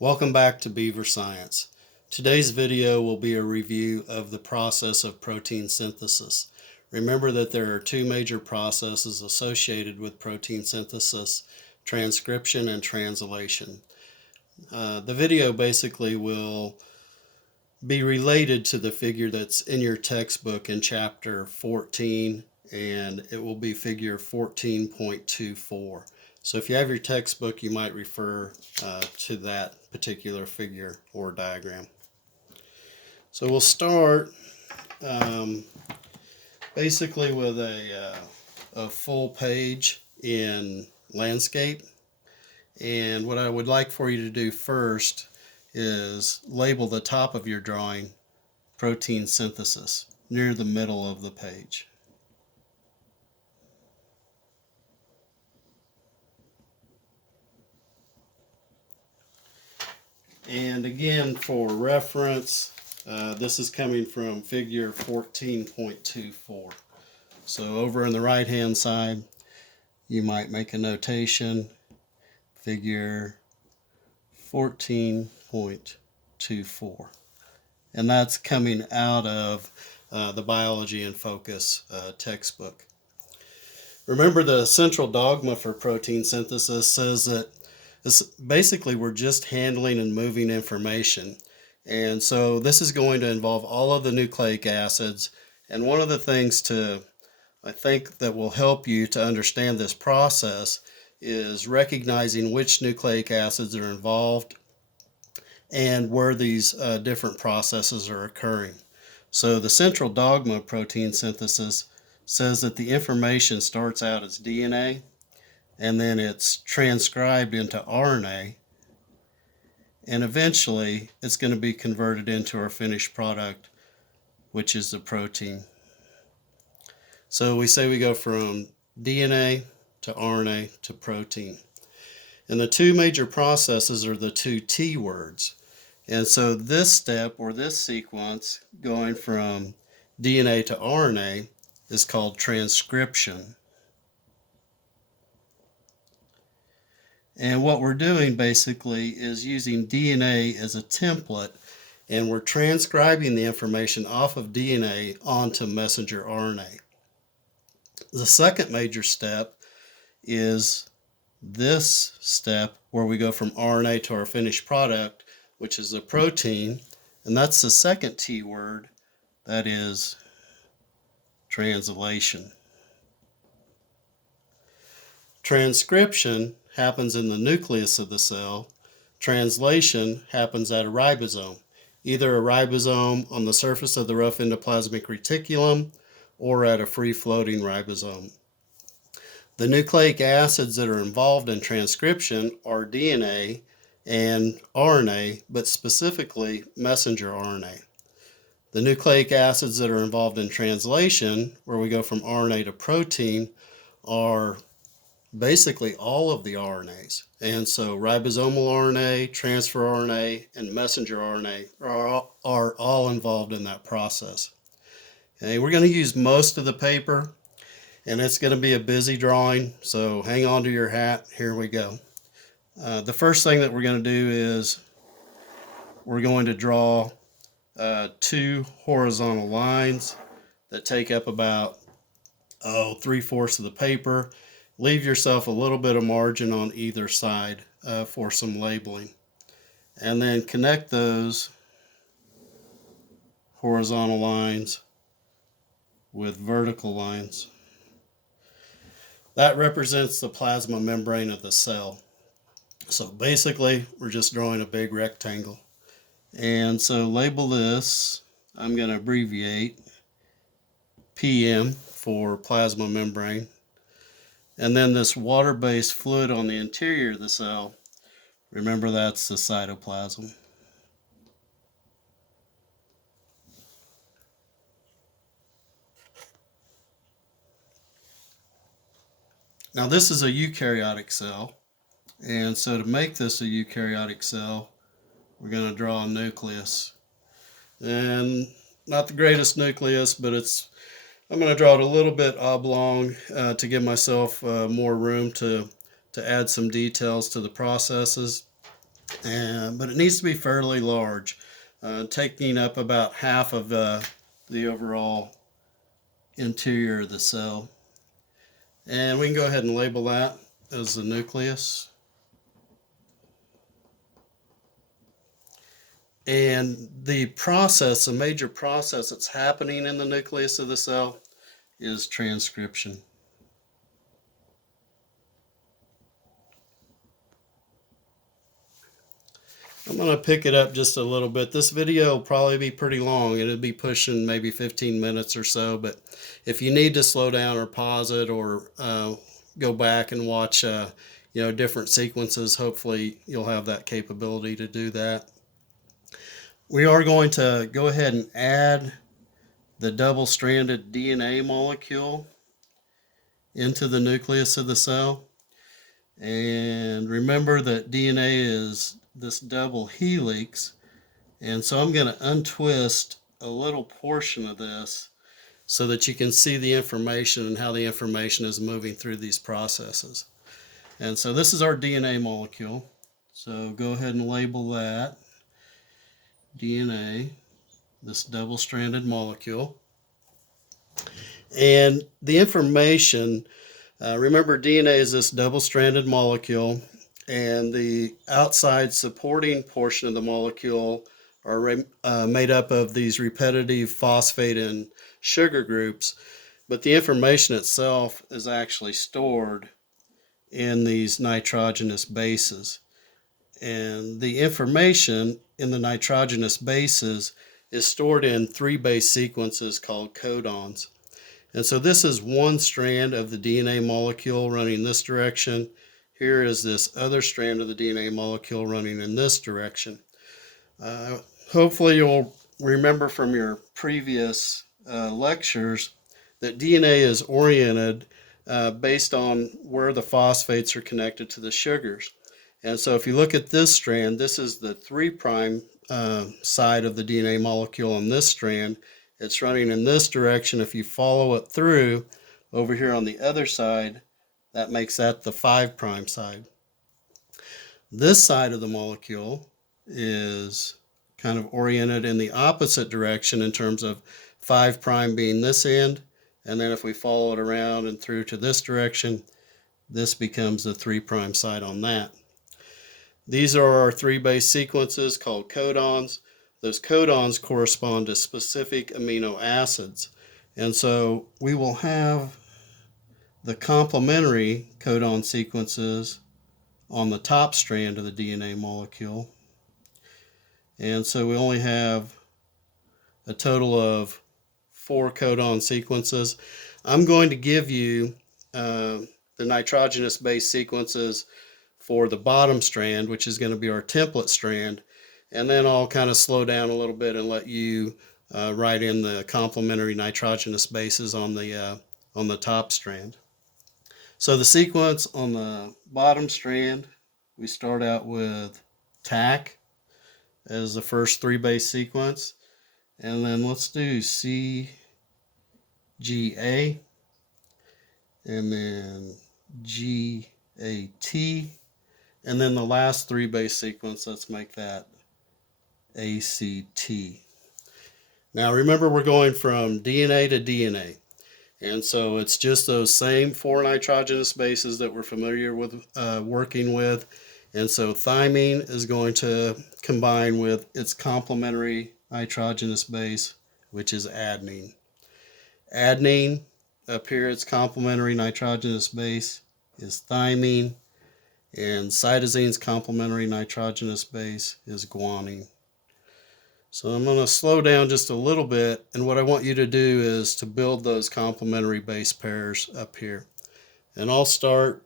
Welcome back to Beaver Science. Today's video will be a review of the process of protein synthesis. Remember that there are two major processes associated with protein synthesis: transcription and translation. The video basically will be related to the figure that's in your textbook in chapter 14, and it will be figure 14.24. So if you have your textbook, you might refer to that particular figure or diagram. So we'll start basically with a full page in landscape. And what I would like for you to do first is label the top of your drawing protein synthesis near the middle of the page. And again, for reference, this is coming from figure 14.24. So over on the right hand side, you might make a notation, figure 14.24. And that's coming out of the Biology in Focus textbook. Remember, the central dogma for protein synthesis says that basically we're just handling and moving information. And so this is going to involve all of the nucleic acids. And one of the things I think that will help you to understand this process is recognizing which nucleic acids are involved and where these different processes are occurring. So the central dogma of protein synthesis says that the information starts out as DNA, and then it's transcribed into RNA, and eventually it's going to be converted into our finished product, which is the protein. So we say we go from DNA to RNA to protein. And the two major processes are the two T words. And so this step, or this sequence, going from DNA to RNA, is called transcription. And what we're doing basically is using DNA as a template, and we're transcribing the information off of DNA onto messenger RNA. The second major step is this step where we go from RNA to our finished product, which is a protein, and that's the second T word, that is translation. Transcription happens in the nucleus of the cell. Translation happens at a ribosome, either a ribosome on the surface of the rough endoplasmic reticulum or at a free-floating ribosome. The nucleic acids that are involved in transcription are DNA and RNA, but specifically messenger RNA. The nucleic acids that are involved in translation, where we go from RNA to protein, are basically all of the RNAs. And so ribosomal RNA, transfer RNA, and messenger RNA are all involved in that process. Okay, we're going to use most of the paper, and it's going to be a busy drawing, so hang on to your hat. Here we go. The first thing that we're going to do is we're going to draw two horizontal lines that take up about 3/4 of the paper. Leave yourself a little bit of margin on either side for some labeling. And then connect those horizontal lines with vertical lines. That represents the plasma membrane of the cell. So basically, we're just drawing a big rectangle. And so label this, I'm going to abbreviate PM for plasma membrane. And then this water-based fluid on the interior of the cell, remember that's the cytoplasm. Now this is a eukaryotic cell, and so to make this a eukaryotic cell, we're going to draw a nucleus. And not the greatest nucleus, but I'm going to draw it a little bit oblong to give myself more room to add some details to the processes. but it needs to be fairly large, taking up about half of the overall interior of the cell. And we can go ahead and label that as the nucleus. And the process, a major process that's happening in the nucleus of the cell, is transcription. I'm going to pick it up just a little bit. This video will probably be pretty long. It'll be pushing maybe 15 minutes or so, but if you need to slow down or pause it or go back and watch different sequences, hopefully you'll have that capability to do that. We are going to go ahead and add the double-stranded DNA molecule into the nucleus of the cell. And remember that DNA is this double helix, and so I'm going to untwist a little portion of this so that you can see the information and how the information is moving through these processes. And so this is our DNA molecule, so go ahead and label that DNA, this double-stranded molecule. And the information, remember DNA is this double-stranded molecule, and the outside supporting portion of the molecule are made up of these repetitive phosphate and sugar groups, but the information itself is actually stored in these nitrogenous bases. And the information in the nitrogenous bases is stored in 3 base sequences called codons. And so this is one strand of the DNA molecule running this direction. Here is this other strand of the DNA molecule running in this direction. Hopefully you'll remember from your previous lectures that DNA is oriented based on where the phosphates are connected to the sugars. And so if you look at this strand, this is the 3' side of the DNA molecule on this strand. It's running in this direction. If you follow it through over here on the other side, that makes that the 5' side. This side of the molecule is kind of oriented in the opposite direction in terms of 5' being this end, and then if we follow it around and through to this direction, this becomes the 3' side on that. These are our 3 base sequences called codons. Those codons correspond to specific amino acids. And so we will have the complementary codon sequences on the top strand of the DNA molecule. And so we only have a total of 4 codon sequences. I'm going to give you the nitrogenous base sequences for the bottom strand, which is going to be our template strand, and then I'll kind of slow down a little bit and let you write in the complementary nitrogenous bases on the top strand. So the sequence on the bottom strand, we start out with TAC as the first 3 base sequence, and then let's do CGA, and then GAT, and then the last 3 base sequence, let's make that ACT. Now remember, we're going from DNA to DNA, and so it's just those same 4 nitrogenous bases that we're familiar with working with. And so thymine is going to combine with its complementary nitrogenous base, which is adenine. Adenine, up here, its complementary nitrogenous base is thymine, and cytosine's complementary nitrogenous base is guanine. So I'm going to slow down just a little bit, and what I want you to do is to build those complementary base pairs up here. And I'll start,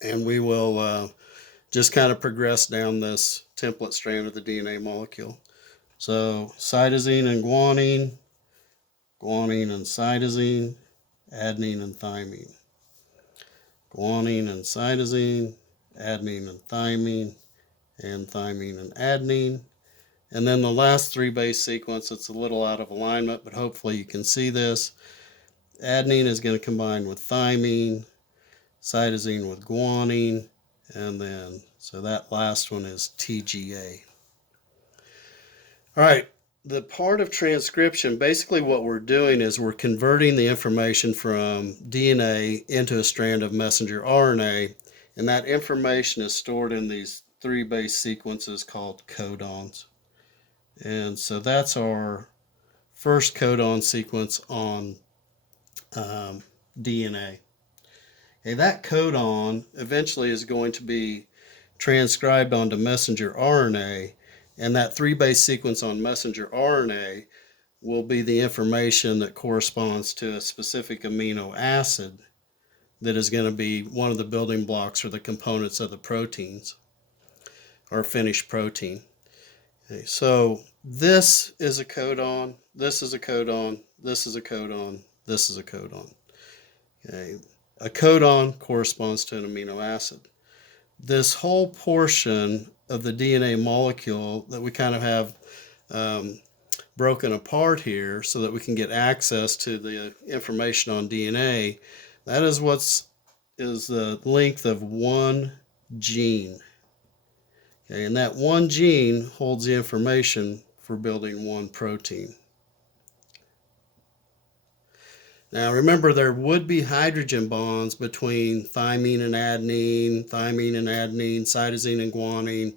and we will just kind of progress down this template strand of the DNA molecule. So cytosine and guanine, guanine and cytosine, adenine and thymine. Guanine and cytosine, adenine and thymine and adenine. And then the last 3 base sequence, it's a little out of alignment, but hopefully you can see this. Adenine is going to combine with thymine, cytosine with guanine, and then So that last one is TGA. All right, the part of transcription, basically what we're doing is we're converting the information from DNA into a strand of messenger RNA, and that information is stored in these 3 base sequences called codons. And so that's our first codon sequence on DNA. Okay, that codon eventually is going to be transcribed onto messenger RNA, and that 3 base sequence on messenger RNA will be the information that corresponds to a specific amino acid that is going to be one of the building blocks or the components of the proteins or finished protein. Okay, so this is a codon, this is a codon, this is a codon, this is a codon. Okay, a codon corresponds to an amino acid. This whole portion of the DNA molecule that we kind of have broken apart here so that we can get access to the information on DNA, that is the length of one gene. Okay, and that one gene holds the information for building one protein. Now remember, there would be hydrogen bonds between thymine and adenine, cytosine and guanine,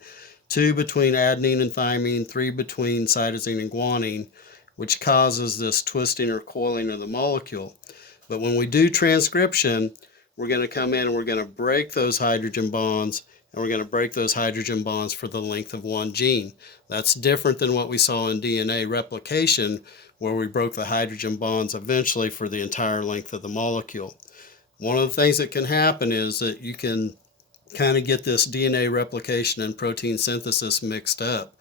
2 between adenine and thymine, 3 between cytosine and guanine, which causes this twisting or coiling of the molecule. But when we do transcription, we're going to come in and we're going to break those hydrogen bonds, and we're going to break those hydrogen bonds for the length of one gene. That's different than what we saw in DNA replication, where we broke the hydrogen bonds eventually for the entire length of the molecule. One of the things that can happen is that you can kind of get this DNA replication and protein synthesis mixed up.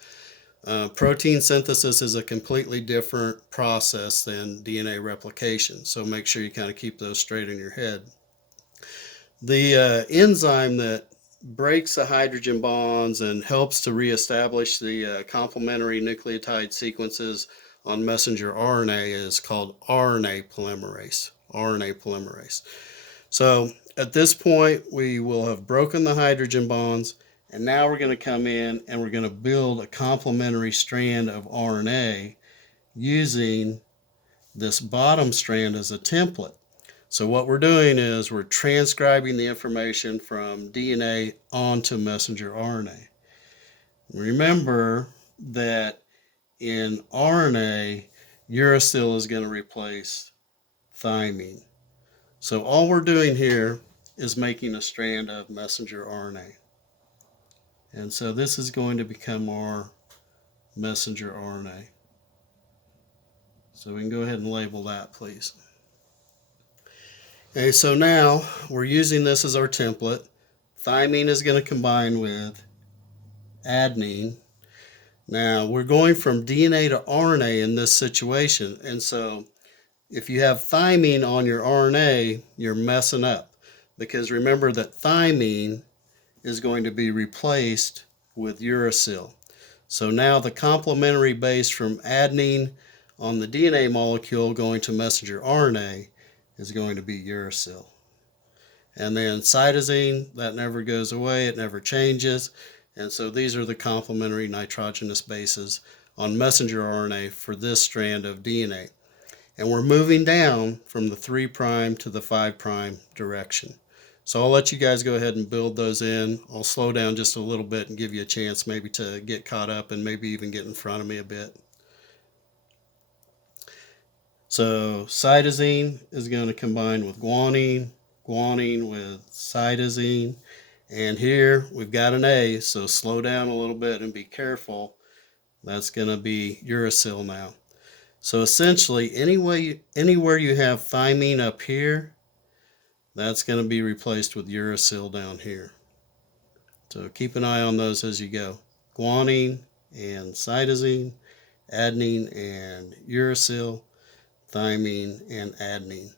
Protein synthesis is a completely different process than DNA replication, so make sure you kind of keep those straight in your head. The enzyme that breaks the hydrogen bonds and helps to reestablish the complementary nucleotide sequences on messenger RNA is called RNA polymerase. So at this point, we will have broken the hydrogen bonds, and now we're going to come in and we're going to build a complementary strand of RNA using this bottom strand as a template. So what we're doing is we're transcribing the information from DNA onto messenger RNA. Remember that in RNA, uracil is going to replace thymine. So all we're doing here is making a strand of messenger RNA. And so this is going to become our messenger RNA. So we can go ahead and label that, please. Okay, so now we're using this as our template. Thymine is going to combine with adenine. Now we're going from DNA to RNA in this situation, and so if you have thymine on your RNA, you're messing up, because remember that thymine is going to be replaced with uracil. So now the complementary base from adenine on the DNA molecule going to messenger RNA is going to be uracil. And then cytosine, that never goes away, it never changes. And so these are the complementary nitrogenous bases on messenger RNA for this strand of DNA. And we're moving down from the 3' to the 5' direction. So I'll let you guys go ahead and build those in. I'll slow down just a little bit and give you a chance maybe to get caught up and maybe even get in front of me a bit. So cytosine is going to combine with guanine, guanine with cytosine, and here we've got an A, so slow down a little bit and be careful. That's going to be uracil now. So essentially, anywhere you have thymine up here, that's going to be replaced with uracil down here. So keep an eye on those as you go. Guanine and cytosine, adenine and uracil, thymine and adenine.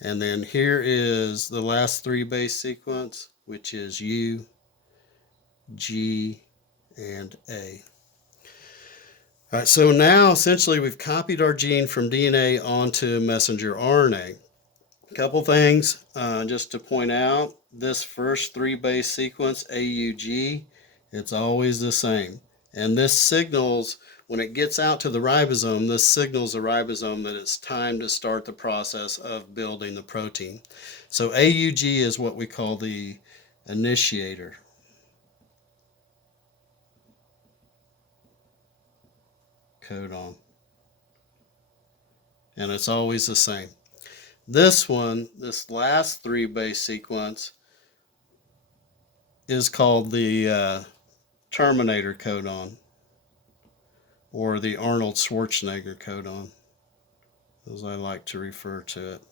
And then here is the last 3 base sequence, which is U, G, and A. All right, so now essentially we've copied our gene from DNA onto messenger RNA. A couple things just to point out. This first 3-base sequence, AUG, it's always the same. And this signals, when it gets out to the ribosome, this signals the ribosome that it's time to start the process of building the protein. So AUG is what we call the initiator. Codon. And it's always the same. This one, this last 3-base sequence, is called the terminator codon, or the Arnold Schwarzenegger codon, as I like to refer to it.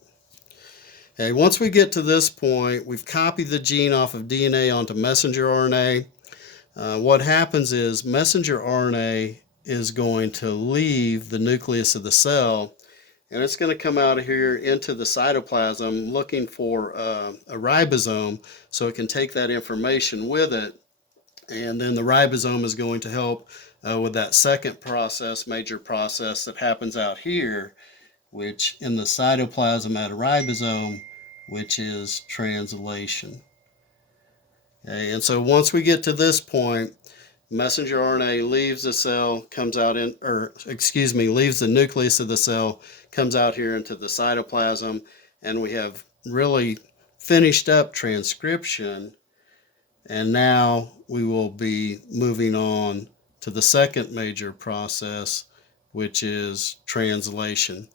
Okay, once we get to this point, we've copied the gene off of DNA onto messenger RNA. What happens is messenger RNA is going to leave the nucleus of the cell, and it's going to come out of here into the cytoplasm looking for a ribosome so it can take that information with it. And then the ribosome is going to help with that second process, major process that happens out here, which in the cytoplasm at a ribosome, which is translation. Okay, and so once we get to this point, messenger RNA leaves the cell, leaves the nucleus of the cell, comes out here into the cytoplasm, and we have really finished up transcription. And now we will be moving on to the second major process, which is translation.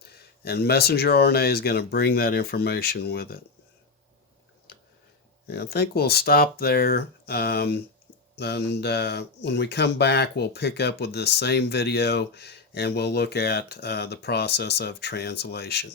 And messenger RNA is going to bring that information with it. And I think we'll stop there. And when we come back, we'll pick up with this same video and we'll look at the process of translation.